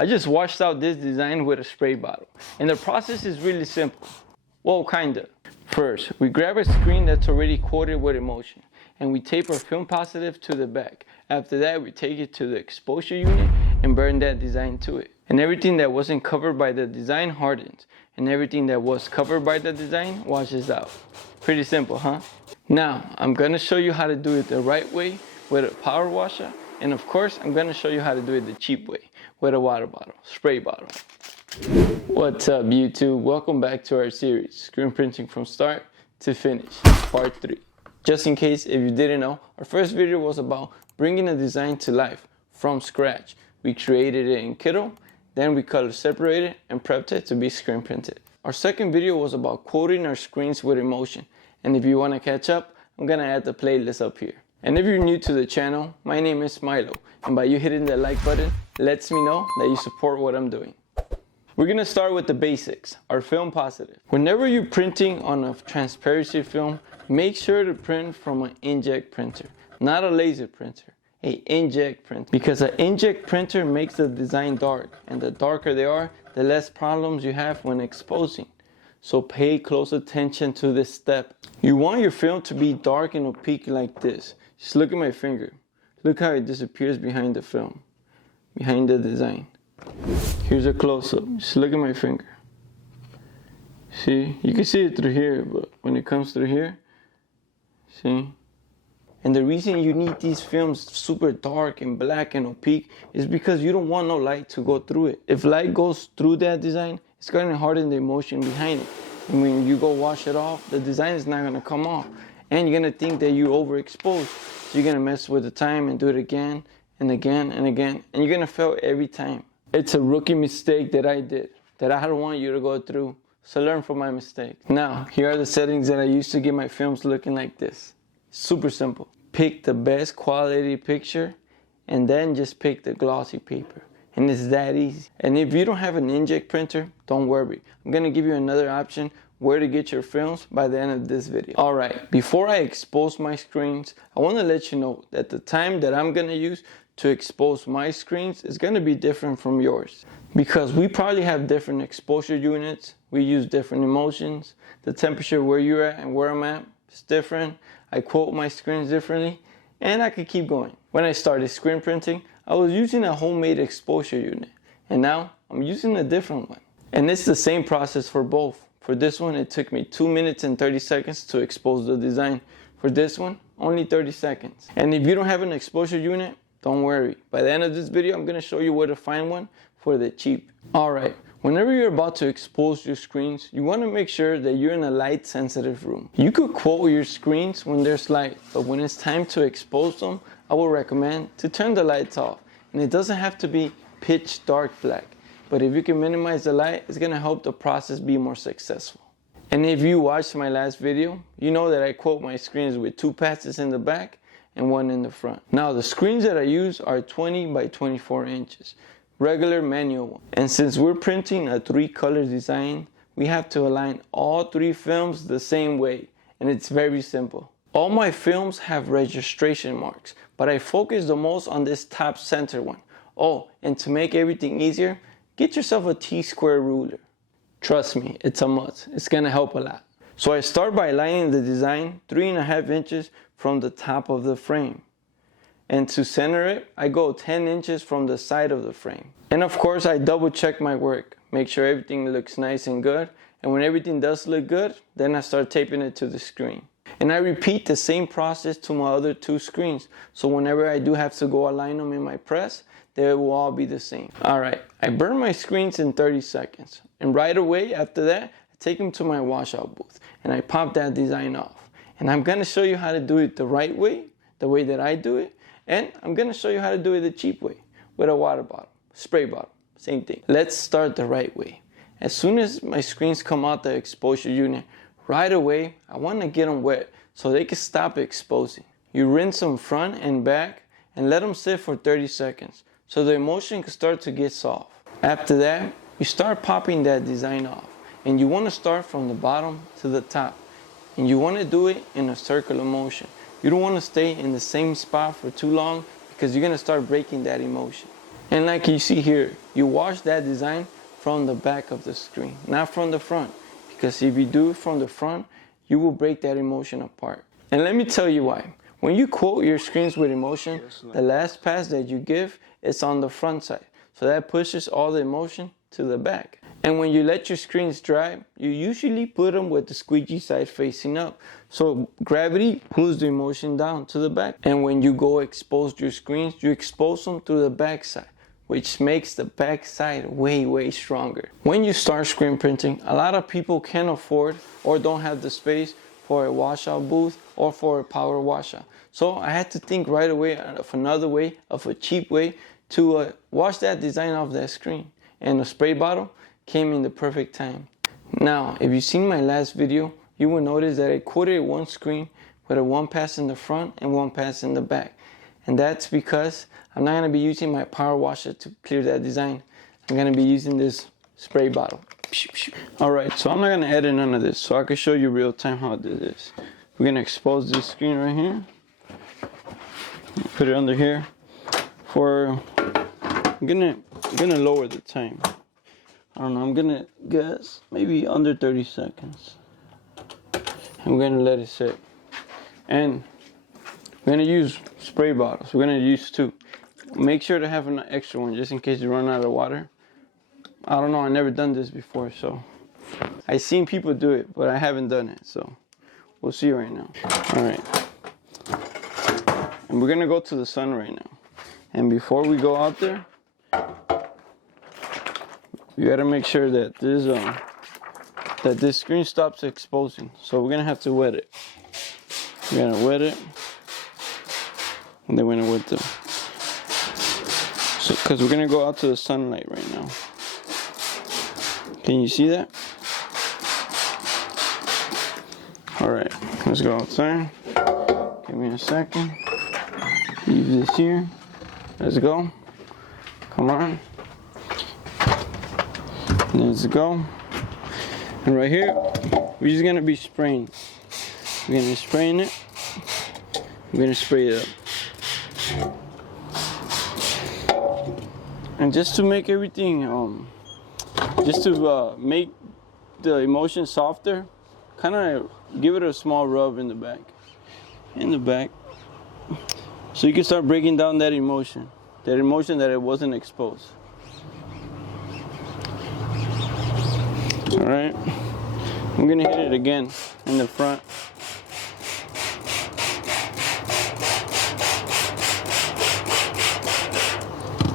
I just washed out this design with a spray bottle. And the process is really simple. Well, kinda. First, we grab a screen that's already coated with emulsion and we tape our film positive to the back. After that, we take it to the exposure unit and burn that design to it. And everything that wasn't covered by the design hardens, and everything that was covered by the design washes out. Pretty simple, huh? Now, I'm gonna show you how to do it the right way with a power washer, and of course, I'm gonna show you how to do it the cheap way with a water bottle, spray bottle. What's up, YouTube? Welcome back to our series, Screen Printing from Start to Finish, Part 3. Just in case if you didn't know, our first video was about bringing a design to life from scratch. We created it in Kittle, then we color separated and prepped it to be screen printed. Our second video was about coating our screens with emulsion, and if you want to catch up, I'm gonna add the playlist up here. And if you're new to the channel, my name is Milo, and by you hitting the like button, lets me know that you support what I'm doing. We're gonna start with the basics, our film positive. Whenever you're printing on a transparency film, make sure to print from an inkjet printer, not a laser printer, an inkjet printer. Because an inkjet printer makes the design dark, and the darker they are, the less problems you have when exposing. So pay close attention to this step. You want your film to be dark and opaque like this. Just look at my finger. Look how it disappears behind the film, behind the design. Here's a close-up. Just look at my finger. See? You can see it through here, but when it comes through here, see? And the reason you need these films super dark and black and opaque is because you don't want no light to go through it. If light goes through that design, it's going to harden the emulsion behind it. And when you go wash it off, the design is not going to come off. And you're going to think that you overexposed. So you're going to mess with the time and do it again and again and again. And you're going to fail every time. It's a rookie mistake that I did, that I don't want you to go through. So learn from my mistakes. Now, here are the settings that I use to get my films looking like this. Super simple. Pick the best quality picture and then just pick the glossy paper. And it's that easy. And if you don't have an inkjet printer, don't worry. I'm going to give you another option where to get your films by the end of this video. Alright, before I expose my screens, I want to let you know that the time that I'm going to use to expose my screens is going to be different from yours. Because we probably have different exposure units, we use different emulsions, the temperature where you're at and where I'm at is different, I quote my screens differently, and I could keep going. When I started screen printing, I was using a homemade exposure unit, and now I'm using a different one. And it's the same process for both. For this one, it took me 2 minutes and 30 seconds to expose the design. For this one, only 30 seconds. And if you don't have an exposure unit, don't worry. By the end of this video, I'm going to show you where to find one for the cheap. Alright, whenever you're about to expose your screens, you want to make sure that you're in a light sensitive room. You could quote your screens when there's light, but when it's time to expose them, I would recommend to turn the lights off. And it doesn't have to be pitch dark black, but if you can minimize the light, it's going to help the process be more successful. And if you watched my last video, you know that I quote my screens with 2 passes in the back and 1 in the front. Now the screens that I use are 20 by 24 inches, regular manual one. And since we're printing a 3-color design, we have to align all 3 films the same way, and it's very simple. All my films have registration marks, but I focus the most on this top center one. Oh, and to make everything easier, get yourself a T-square ruler. Trust me, it's a must. It's gonna help a lot. So I start by aligning the design 3.5 inches from the top of the frame. And to center it, I go 10 inches from the side of the frame. And of course, I double check my work. Make sure everything looks nice and good. And when everything does look good, then I start taping it to the screen. And I repeat the same process to my other 2 screens. So whenever I do have to go align them in my press, they will all be the same. Alright, I burn my screens in 30 seconds. And right away after that, I take them to my washout booth. And I pop that design off. And I'm going to show you how to do it the right way, the way that I do it. And I'm going to show you how to do it the cheap way, with a water bottle, spray bottle, same thing. Let's start the right way. As soon as my screens come out the exposure unit, right away, I want to get them wet so they can stop exposing. You rinse them front and back and let them sit for 30 seconds so the emulsion can start to get soft. After that, you start popping that design off. And you want to start from the bottom to the top. And you want to do it in a circular motion. You don't want to stay in the same spot for too long because you're going to start breaking that emulsion. And like you see here, you wash that design from the back of the screen, not from the front. Because if you do it from the front, you will break that emotion apart. And let me tell you why. When you quote your screens with emotion, the last pass that you give is on the front side. So that pushes all the emotion to the back. And when you let your screens dry, you usually put them with the squeegee side facing up. So gravity pulls the emotion down to the back. And when you go expose your screens, you expose them to the back side, which makes the back side way stronger. When you start screen printing, a lot of people can't afford or don't have the space for a washout booth or for a power washout. So I had to think right away of another way, of a cheap way to wash that design off that screen. And a spray bottle came in the perfect time. Now, if you've seen my last video, you will notice that I quoted one screen with a one pass in the front and one pass in the back. And that's because I'm not going to be using my power washer to clear that design. I'm going to be using this spray bottle. Alright, so I'm not going to edit none of this, so I can show you real time how this is. We're going to expose this screen right here. Put it under here. I'm gonna lower the time. I don't know, I'm gonna guess maybe under 30 seconds. I'm gonna let it sit. And we're gonna use spray bottles. We're gonna use 2. Make sure to have an extra one just in case you run out of water. I don't know, I never done this before, so I've seen people do it, but I haven't done it, so we'll see right now. Alright. And we're gonna go to the sun right now. And before we go out there, you gotta make sure that this screen stops exposing. So we're gonna have to wet it. We're gonna wet it, and then we're gonna wet them. So, cause we're gonna go out to the sunlight right now. Can you see that? All right, let's go outside. Give me a second. Leave this here. Let's go. Come on. Let's go. And right here, we're just gonna be spraying. We're gonna be spraying it. We're gonna spray it up. And just to make everything, just to make the emotion softer, kind of give it a small rub in the back. In the back. So you can start breaking down that emotion that it wasn't exposed. All right, I'm gonna hit it again in the front.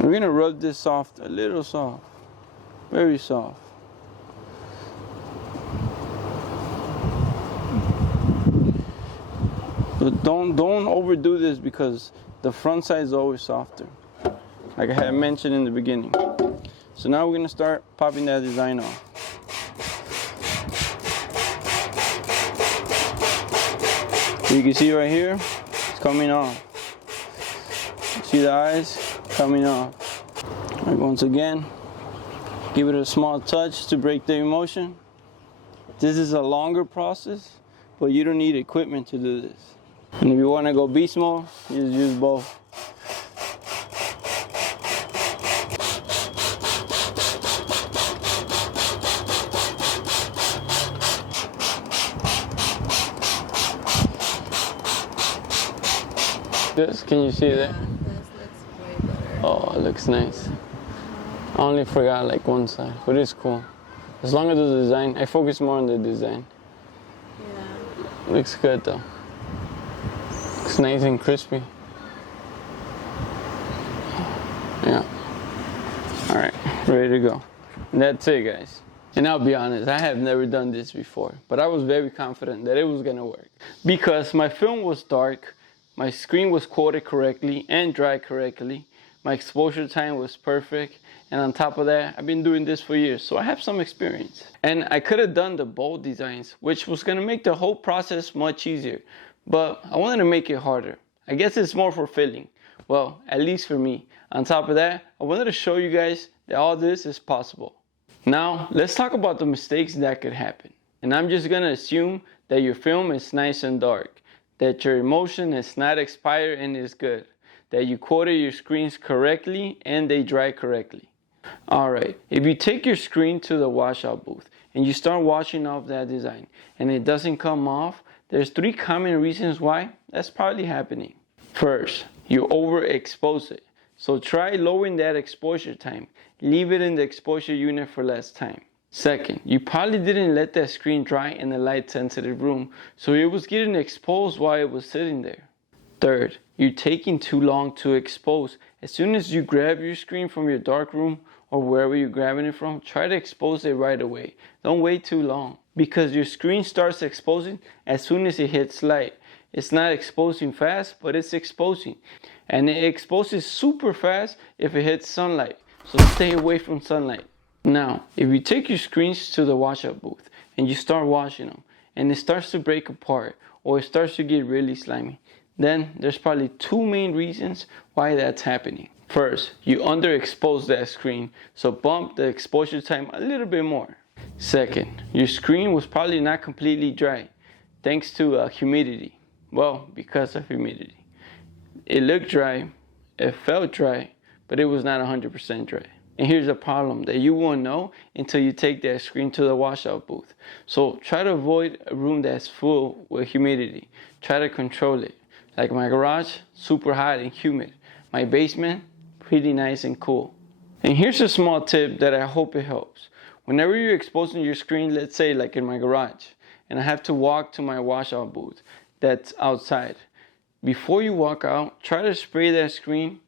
We're gonna rub this soft, a little soft, very soft. But don't overdo this because the front side is always softer, like I had mentioned in the beginning. So now we're gonna start popping that design off. You can see right here, it's coming off. See the eyes coming off. Right, once again, give it a small touch to break the emotion. This is a longer process, but you don't need equipment to do this. And if you want to go beast mode, you just use both. This, can you see that? This looks way better. Oh, it looks nice. I only forgot like one side, but it's cool. As long as the design, I focus more on the design. Yeah. Looks good though. Looks nice and crispy. Yeah. All right, ready to go. And that's it, guys. And I'll be honest, I have never done this before, but I was very confident that it was gonna work. Because my film was dark, my screen was quoted correctly and dried correctly, my exposure time was perfect, and on top of that, I've been doing this for years, so I have some experience. And I could have done the bold designs, which was gonna make the whole process much easier, but I wanted to make it harder. I guess it's more fulfilling. Well, at least for me. On top of that, I wanted to show you guys that all this is possible. Now, let's talk about the mistakes that could happen. And I'm just gonna assume that your film is nice and dark, that your emotion is not expired and is good, that you quoted your screens correctly and they dry correctly. Alright, if you take your screen to the washout booth and you start washing off that design and it doesn't come off, there's 3 common reasons why that's probably happening. First, you overexpose it. So try lowering that exposure time. Leave it in the exposure unit for less time. Second, you probably didn't let that screen dry in a light sensitive room, so it was getting exposed while it was sitting there. Third, you're taking too long to expose. As soon as you grab your screen from your dark room or wherever you're grabbing it from, try to expose it right away. Don't wait too long, because your screen starts exposing as soon as it hits light. It's not exposing fast, but it's exposing. And it exposes super fast if it hits sunlight. So stay away from sunlight. Now, if you take your screens to the washout booth and you start washing them and it starts to break apart or it starts to get really slimy, then there's probably 2 main reasons why that's happening. First, you underexpose that screen, so bump the exposure time a little bit more. Second, your screen was probably not completely dry thanks to humidity. Well, because of humidity. It looked dry, it felt dry, but it was not 100% dry. And here's the problem that you won't know until you take that screen to the washout booth. So try to avoid a room that's full with humidity. Try to control it. Like my garage, super hot and humid. My basement, pretty nice and cool. And here's a small tip that I hope it helps. Whenever you're exposing your screen, let's say like in my garage, and I have to walk to my washout booth that's outside. Before you walk out, try to spray that screen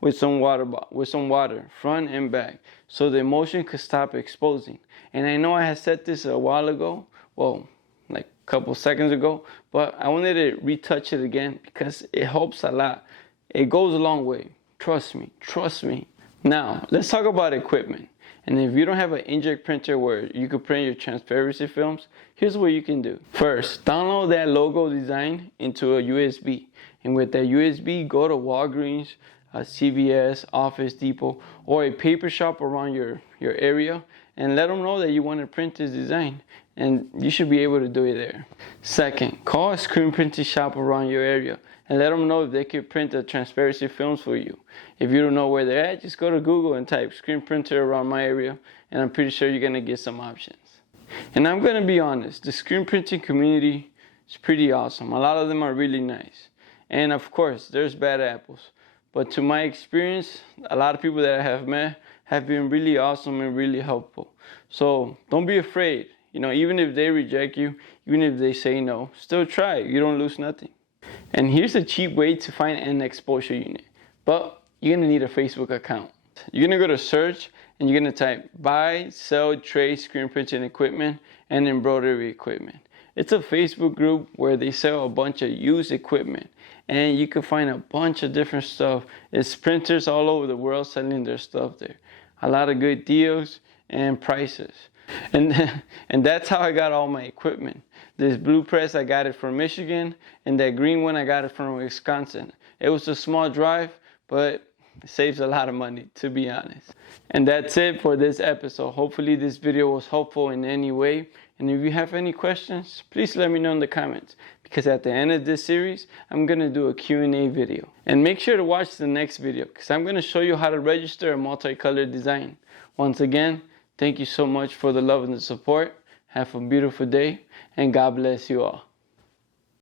with some water, front and back, so the emulsion could stop exposing. And I know I had said this a while ago, well, like a couple seconds ago, but I wanted to retouch it again because it helps a lot. It goes a long way. Trust me. Now, let's talk about equipment. And if you don't have an inkjet printer where you could print your transparency films, here's what you can do. First, download that logo design into a USB. And with that USB, go to Walgreens, CVS, Office Depot, or a paper shop around your area and let them know that you want to print this design. And you should be able to do it there. Second, call a screen printing shop around your area and let them know if they can print the transparency films for you. If you don't know where they're at, just go to Google and type screen printer around my area, and I'm pretty sure you're going to get some options. And I'm going to be honest, the screen printing community is pretty awesome. A lot of them are really nice. And of course, there's bad apples. But to my experience, a lot of people that I have met have been really awesome and really helpful. So don't be afraid. Even if they reject you, even if they say no, still try. You don't lose nothing. And here's a cheap way to find an exposure unit. But you're going to need a Facebook account. You're going to go to search and you're going to type buy, sell, trade screen printing equipment and embroidery equipment. It's a Facebook group where they sell a bunch of used equipment. And you can find a bunch of different stuff. It's printers all over the world selling their stuff there. A lot of good deals and prices. And that's how I got all my equipment. This blue press, I got it from Michigan, and that green one, I got it from Wisconsin. It was a small drive, but it saves a lot of money, to be honest. And that's it for this episode. Hopefully this video was helpful in any way. And if you have any questions, please let me know in the comments, because at the end of this series, I'm going to do a Q&A video. And make sure to watch the next video, because I'm going to show you how to register a multicolored design. Once again, thank you so much for the love and the support. Have a beautiful day, and God bless you all.